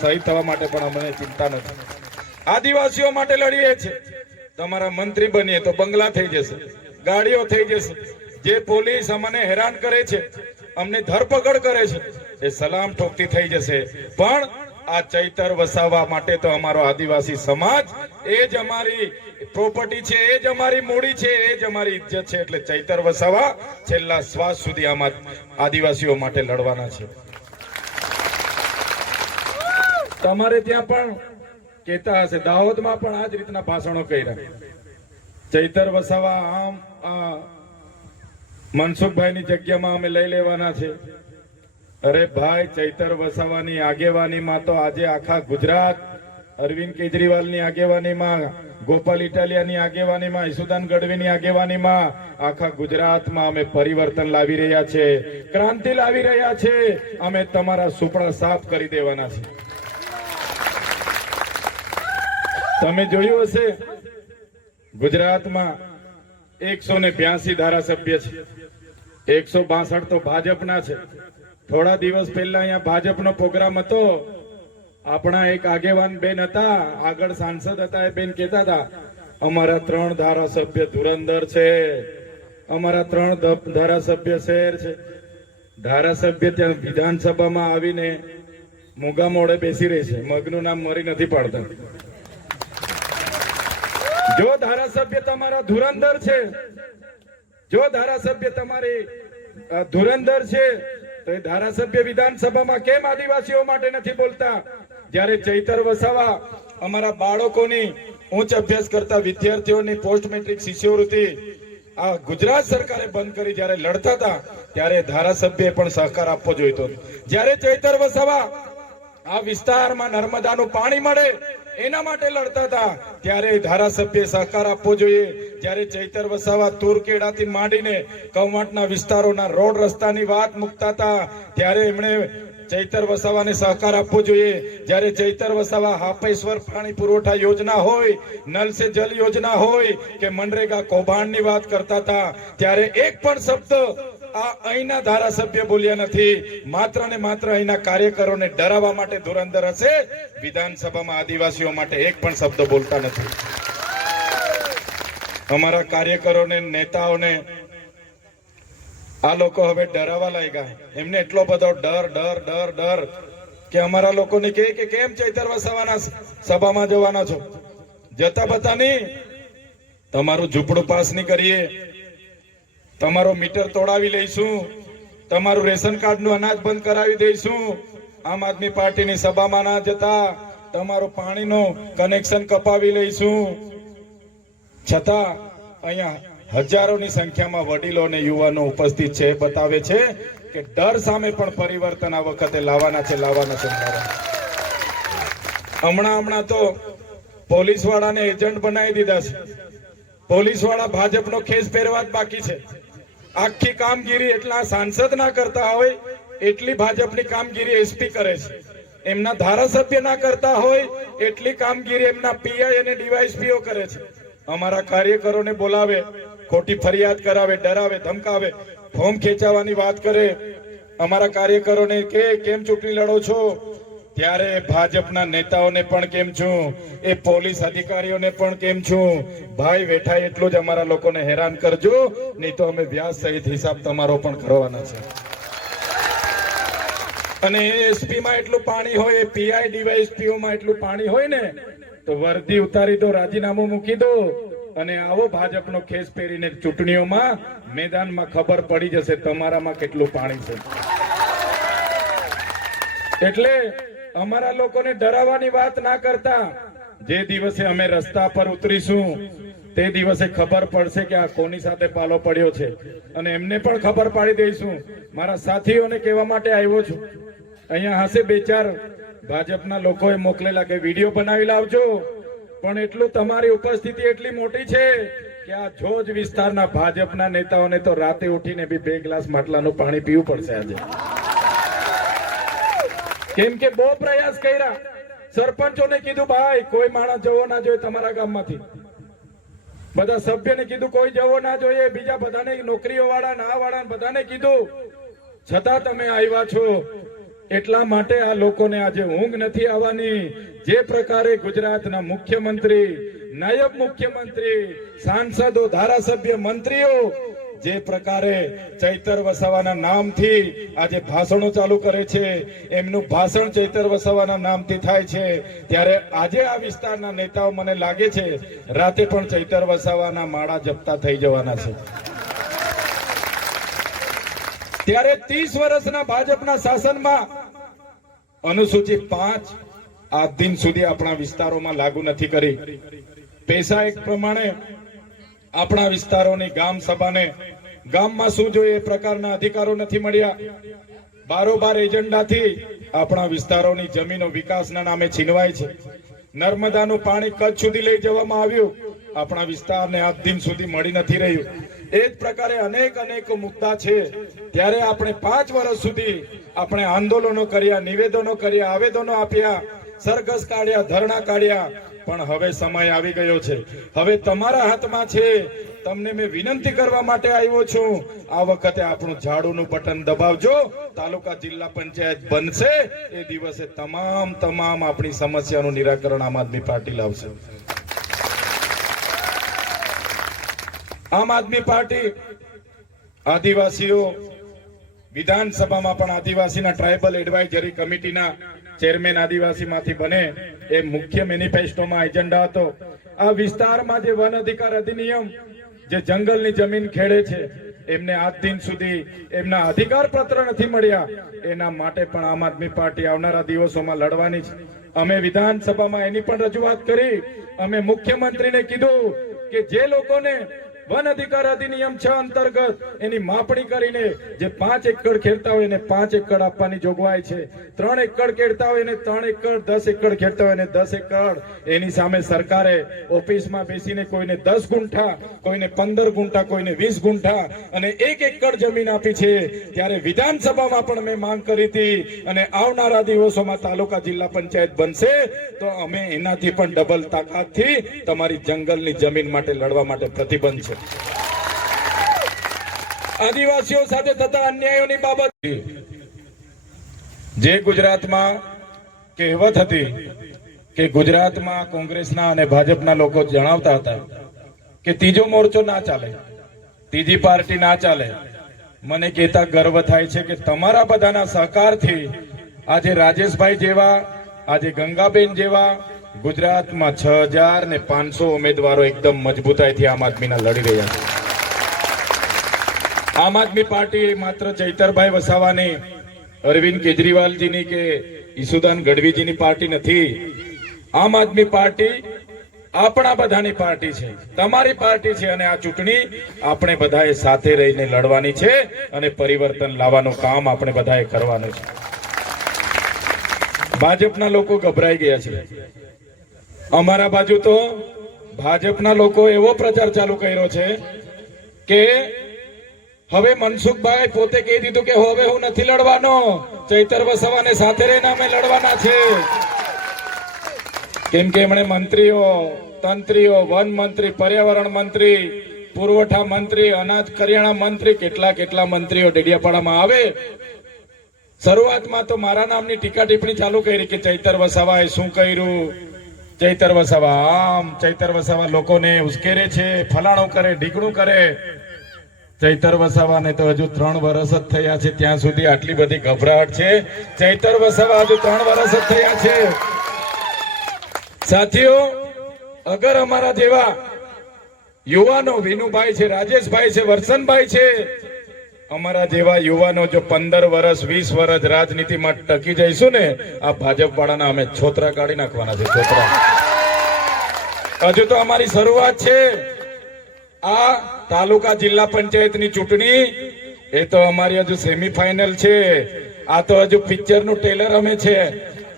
શહીદ થવા માટે પણ અમને ચિંતા નથી. આદિવાસીઓ માટે લડીએ છીએ. તમારા મંત્રી બનીએ તો બંગલા થઈ જશે, ગાડીઓ થઈ જશે. જે પોલીસ અમને હેરાન કરે છે, અમને ધરપકડ કરે છે, એ સલામ ઠોકતી થઈ જશે. પણ આ ચૈતર વસાવવા માટે તો અમારો આદિવાસી સમાજ, એ જ અમારી પ્રોપર્ટી છે, એ જ અમારી મૂડી છે, એ જ અમારી ઇજ્જત છે. એટલે ચૈતર વસાવવા છેલ્લા શ્વાસ સુધી આમાં આદિવાસીઓ માટે લડવાના છે. તમારે ત્યાં પણ કહેતા હશે, દાહોદમાં પણ આ જ રીતના ભાષણો કર્યા. ચૈતર વસાવા આમ મનસુખભાઈની જગ્યામાં અમે લઈ લેવાના છે. અરે ભાઈ, ચૈતર વસાવાની આગેવાનીમાં તો આજે આખા ગુજરાત, અરવિંદ કેજરીવાલની આગેવાનીમાં, ગોપાલ ઇટાલિયાની આગેવાનીમાં, ઈસુદાન ગઢવીની આગેવાનીમાં આખા ગુજરાતમાં અમે પરિવર્તન લાવી રહ્યા છે, ક્રાંતિ લાવી રહ્યા છે. અમે તમારા સુપડા સાફ કરી દેવાના છે. તમે જોયું હશે, ગુજરાતમાં 182 ધારાસભ્ય છે, 162 તો ભાજપના છે. થોડા દિવસ પહેલા અહીંયા ભાજપનો પ્રોગ્રામ હતો. આપણા એક આગેવાન બેન હતા, આગળ સાંસદ હતા, એ બેન કહેતા હતા, અમારા 3 ધારાસભ્ય ધુરંધર છે, અમારા 3 ધારાસભ્ય શહેર છે. ધારાસભ્ય ત્યાં વિધાનસભામાં આવીને મૂગા મોડે બેસી રહે છે, મગનું નામ મરી નથી પાડતા. જો ધારાસભ્ય તમારા ધુરંધર છે, જો ધારાસભ્ય તમારી ધુરંધર છે, તો એ ધારાસભ્ય વિધાનસભામાં કેમ આદિવાસીઓ માટે નથી બોલતા? જ્યારે ચૈતર વસાવા અમારા બાળકોની ઉચ્ચ અભ્યાસ કરતા વિદ્યાર્થીઓની પોસ્ટ મેટ્રિક શિષ્યવૃત્તિ આ ગુજરાત સરકારે બંધ કરી જ્યારે લડતા હતા, ત્યારે ધારાસભ્યએ પણ સહકાર આપવો જોઈતો. જ્યારે ચૈતર વસાવા આ વિસ્તારમાં નર્મદાનું પાણી મળે એના માટે લડતા હતા, ત્યારે ધારાસભ્ય સહકાર આપવો જોઈએ. જ્યારે ચૈતર વસાવા તુરકેડાથી માંડીને કૌવાંટના વિસ્તારોના રોડ રસ્તાની વાત મૂકતા હતા, ત્યારે એમણે ચૈતર વસાવાને સહકાર આપવો જોઈએ. જ્યારે ચૈતર વસાવા હાપેશ્વર પાણી પુરવઠા યોજના હોય, નલ સે જલ યોજના હોય કે મનરેગા કૌભાંડની વાત કરતા હતા, ત્યારે એક પણ શબ્દ આ અહીંના ધારાસભ્ય બોલ્યા નથી. માત્ર ને માત્ર અહીંના કાર્યકરોને ડરાવવા માટે ધુરંધર હશે, વિધાનસભામાં આદિવાસીઓ માટે એક પણ શબ્દ બોલતા નથી. અમારા કાર્યકરોને, નેતાઓને આ લોકો હવે ડરાવવા લાગ્યા. એમને એટલો બધો ડર ડર ડર ડર કે અમારા લોકોને કહે કે કેમ ચૈતર વસાવાના સભામાં જવાના છો? જતા બતા નહીં. તમારું ઝૂંપડું પાસ નહીં કરીએ, તમારો મીટર તોડાવી લઈશું, તમારું રેશન કાર્ડનું અનાજ બંધ કરાવી દઈશું. આમ આદમી પાર્ટીની સભામાં ના જતા તમારું પાણીનું કનેક્શન કપાવી લઈશું. છતાં અહીંયા હજારોની સંખ્યામાં વડીલો અને યુવાનો ઉપસ્થિત છે. બતાવે છે કે ડર સામે પણ પરિવર્તન આ વખતે લાવવાના છે. હમણાં તો પોલીસ વાળાને એજન્ટ બનાવી દીધા છે. પોલીસ વાળા ભાજપનો ખેસ પહેરવા જ બાકી છે. આખી કામગીરી એટલા સાંસદ ના કરતા હોય એટલી ભાજપની કામગીરી એસપી કરે છે. એમના ધારાસભ્ય ના કરતા હોય એટલી કામગીરી એમના પીઆઈ અને ડીવાયએસપીઓ કરે છે. અમારા કાર્યકરોને બોલાવે, ખોટી ફરિયાદ કરાવે, ડરાવે, ધમકાવે, ફોર્મ ખેંચાવવાની વાત કરે. અમારા કાર્યકરોને કે કેમ ચૂંટણી લડો છો? ત્યારે ભાજપના નેતાઓને પણ કેમ છું, એ પોલીસ અધિકારીઓને પણ કેમ છું, ભાઈ વેઠાય એટલું જ અમારા લોકોને હેરાન કરજો, નહીં તો અમે વ્યાજ સહિત હિસાબ તમારો પણ કરવાના છે. અને એસપી માં એટલું પાણી હોય, પીઆઈ ડીવાયએસપીઓ માં એટલું પાણી હોય ને, તો વર્દી ઉતારી દો, રાજીનામું મૂકી દો અને આવો ભાજપનો ખેસ પહેરીને ચૂંટણીઓમાં મેદાનમાં ખબર પડી જશે તમારામાં કેટલું પાણી છે. એટલે અમારા લોકોને ડરાવવાની વાત ના કરતા, જે દિવસે અમે રસ્તા પર ઉતરીશું તે દિવસે ખબર પડશે કે આ કોની સાથે પાલો પડ્યો છે, અને એમને પણ ખબર પાડી દઈશું. મારા સાથીઓને કહેવા માટે આવ્યો છું, અહીંયા હશે 2-4 ભાજપના લોકોએ મોકલેલા કે વિડીયો બનાવી લાવજો, પણ એટલું તમારી ઉપસ્થિતિ એટલી મોટી છે કે આ જોજ વિસ્તારના ભાજપના નેતાઓને તો રાતે ઉઠીને બી 2 ગ્લાસ માટલાનું પાણી પીવું પડશે આજે. કેમ કે બહુ પ્રયાસ કર્યા, સરપંચોને કીધું ભાઈ કોઈ માણસ જવો ના જોઈએ તમારા ગામમાંથી, બધા સભ્યને કીધું કોઈ જવો ના જોઈએ, બીજા બધાને નોકરીઓ વાળા ના વાળા બધાને કીધું, છતાં તમે આવ્યા છો. એટલા માટે આ લોકોને આજે ઊંઘ નથી આવવાની. જે પ્રકારે ગુજરાતના મુખ્યમંત્રી, નાયબ મુખ્યમંત્રી, સાંસદો, ધારાસભ્ય, મંત્રીઓ જે પ્રકારે ચૈતર વસાવાના નામથી આજે ભાષણો ચાલુ કરે છે, એમનું ભાષણ ચૈતર વસાવાના નામથી થાય છે, ત્યારે આજે આ વિસ્તારના નેતાઓ મને લાગે છે રાતે પણ ચૈતર વસાવાના માળા જપતા થઈ જવાના છે. ત્યારે 30 વર્ષના ભાજપના શાસનમાં અનુસૂચિત 5 આજ દિન સુધી આપણા વિસ્તારોમાં લાગુ નથી કરી. પૈસા એક પ્રમાણે આપણા વિસ્તારોની ગામ સભાને ગામમાં શું જોઈએ એ પ્રકારના અધિકારો નથી મળ્યા. બારોબાર એજન્ડાથી આપણા વિસ્તારોની જમીનો વિકાસના નામે છીનવાય છે. નર્મદાનું પાણી કચ્છ સુધી લઈ જવામાં આવ્યું, આપણા વિસ્તારને આજ દિન સુધી મળી નથી રહ્યું. એ જ પ્રકારે અનેક મુદ્દા છે. ત્યારે આપણે 5 વર્ષ સુધી આપણે આંદોલનો કર્યા, નિવેદનો કર્યા, આવેદનો આપ્યા, સરઘસ કાઢ્યા, ધરણા કાઢ્યા, પણ હવે સમય આવી ગયો છે. હવે તમારા હાથમાં છે. તમને મેં વિનંતી કરવા માટે આવ્યો છું, આ વખતે આપણું ઝાડુનું બટન દબાવજો. તાલુકા જિલ્લા પંચાયત બનશે એ દિવસે તમામ આપણી સમસ્યાનું નિરાકરણ આમ આદમી પાર્ટી લાવશે. આમ આદમી પાર્ટી આદિવાસીઓ વિધાનસભામાં પણ આદિવાસીના ટ્રાઇબલ એડવાઇઝરી કમિટીના ચેરમેન આદિવાસીમાંથી બને એ મુખ્ય મેનિફેસ્ટોમાં એજન્ડા હતો. આ વિસ્તારમાં જે વન અધિકાર અધિનિયમ, જે જંગલની જમીન ખેડે છે, એમને આજ દિન સુધી એમના અધિકાર પત્ર નથી મળ્યા. એના માટે પણ આમ આદમી પાર્ટી આવનારા દિવસોમાં લડવાની છે. અમે વિધાનસભામાં એની પણ રજૂઆત કરી. અમે મુખ્યમંત્રીને કીધું કે જે લોકોને વન અધિકાર અધિનિયમ 6 અંતર્ગત એની માપણી કરીને જે 5 એકડ ખેડતા હોય એને 5 એકડ આપવાની જોગવાઈ છે. 3 એકડ ખેડતા હોય એને 3 એકડ, 10 એકડ ખેડતા હોય એને 10 એકડ. એની સામે સરકારે ઓફિસમાં બેસીને કોઈને 10 ગુંઠા, કોઈને 15 ગુંઠા, કોઈને 20 ગુંઠા અને 1 એકડ જમીન આપી છે. ત્યારે વિધાનસભામાં પણ મેં માંગ કરી હતી અને આવનારા દિવસોમાં તાલુકા જિલ્લા પંચાયત બનશે તો અમે એનાથી પણ ડબલ તાકાતથી તમારી જંગલની જમીન માટે લડવા માટે પ્રતિબદ્ધ છે. આદિવાસીઓ સાથે થતા અન્યાયોની બાબત જે ગુજરાતમાં કહેવત હતી કે ગુજરાતમાં કોંગ્રેસના અને ભાજપના લોકો જણાવતા હતા કે ત્રીજો મોરચો ના ચાલે, ત્રીજી પાર્ટી ના ચાલે. મને કહેતા ગર્વ થાય છે કે તમારા બધાના સહકારથી આજે રાજેશભાઈ જેવા, આજે ગંગાબેન જેવા ગુજરાતમાં 6500 ઉમેદવારો એકદમ મજબૂતાઈથી આમ આદમીના લડી રહ્યા છે. આમ આદમી પાર્ટી માત્ર ચૈતરભાઈ વસાવાની, અરવિંદ કેજરીવાલજીની કે ઈસુદાન ગઢવીજીની પાર્ટી નથી. આમ આદમી પાર્ટી આપણા બધાની પાર્ટી છે, તમારી પાર્ટી છે. અને આ ચૂંટણી આપણે બધાએ સાથે રહીને લડવાની છે અને પરિવર્તન લાવવાનું કામ આપણે બધાએ કરવાનું છે. ભાજપના લોકો ગભરાઈ ગયા છે. અમારા બાજુ તો ભાજપના લોકો એવો પ્રચાર ચાલુ કર્યો છે કે હવે મનસુખભાઈ પોતે કહી દીધું કે હવે હું નથી લડવાનો, ચૈતર વસાવાને સાથે રહીને અમે લડવાના છે. કેમ કે એમણે મંત્રીઓ, તંત્રીઓ, વન મંત્રી, પર્યાવરણ મંત્રી, પુરવઠા મંત્રી, અનાજ કરિયાણા મંત્રી, કેટલા મંત્રીઓ ડેડિયાપાડામાં આવે. શરૂઆતમાં તો મારા નામની ટીકા ટિપ્પણી ચાલુ કરી કે ચૈતર વસાવાએ શું કર્યું, ચૈતર વસાવા આમ, ચૈતર વસાવા લોકોને ઉશ્કેરે છે, ફલાણું કરે, ઢીકણું કરે. ચૈતર વસાવાને તો હજુ 3 વર્ષ જ થયા છે, ત્યાં સુધી આટલી બધી ગભરાટ છે. ચૈતર વસાવા હજુ 3 વર્ષ જ થયા છે. સાથીઓ, અગર અમારા જેવા યુવાનો, વિનુભાઈ છે, રાજેશભાઈ છે, વરસનભાઈ છે, અમારા જેવા યુવાનો જો 15 વર્ષ 20 વર્ષ રાજનીતિમાં ટકી જઈશું ને, આ ભાજપ વાળાના અમે છોતરા કાઢી નાખવાના છે. છોતરા હજુ તો અમારી શરૂઆત છે. આ તાલુકા જિલ્લા પંચાયતની ચૂંટણી એ તો અમારી હજુ સેમીફાઇનલ છે. આ તો હજુ પિક્ચરનું ટ્રેલર અમે છે.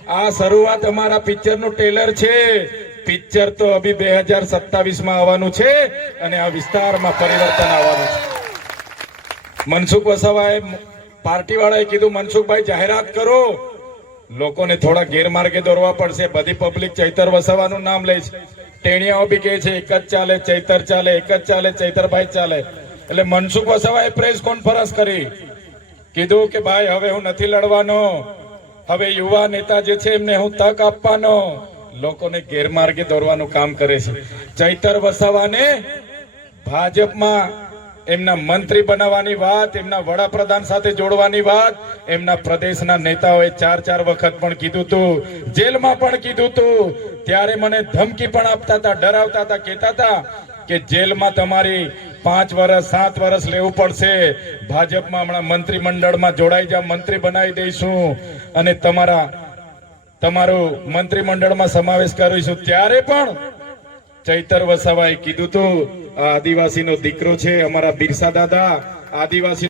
આ શરૂઆત અમારા પિક્ચરનું ટ્રેલર છે. પિક્ચર તો અભી 2027માં આવવાનું છે અને આ વિસ્તારમાં પરિવર્તન આવવાનું છે. મનસુખ વસાવાએ, પાર્ટી વાળાએ કીધું મનસુખભાઈ જાહેરાત કરો, લોકોને થોડા ગેરમાર્ગે દોરવા પડશે. બધી પબ્લિક ચૈતર વસાવાનું નામ લે છે. ટેણિયાઓ બી કહે છે એક જ ચાલે, ચૈતર ચાલે, એક જ ચાલે, ચૈતરભાઈ ચાલે. એટલે મનસુખ વસાવાએ પ્રેસ કોન્ફરન્સ કરી, કીધું કે ભાઈ હવે હું નથી લડવાનો, હવે યુવા નેતા જે છે એમને હું તક આપવાનો, લોકોને ગેરમાર્ગે દોરવાનું કામ કરે છે. ચૈતર વસાવાને ભાજપમાં એમના મંત્રી બનાવવાની વાત, એમના વડાપ્રધાન સાથે જોડવાની વાત એમના પ્રદેશના નેતાઓએ 4 વખત પણ કીધું હતું, જેલમાં પણ કીધું હતું. ત્યારે મને ધમકી પણ આપતા હતા, ડરાવતા હતા, કહેતા હતા કે જેલમાં તમારી 5 વર્ષ 7 વર્ષ લેવું પડશે, ભાજપમાં હમણાં મંત્રીમંડળમાં જોડાઈ જા, મંત્રી બનાવી દઈશું અને તમારું મંત્રીમંડળમાં સમાવેશ કરીશું. ત્યારે પણ ચૈતર વસાવાએ કીધું હતું, આ આદિવાસીનો દીકરો છે, અમારા બિરસા દાદા આદિવાસી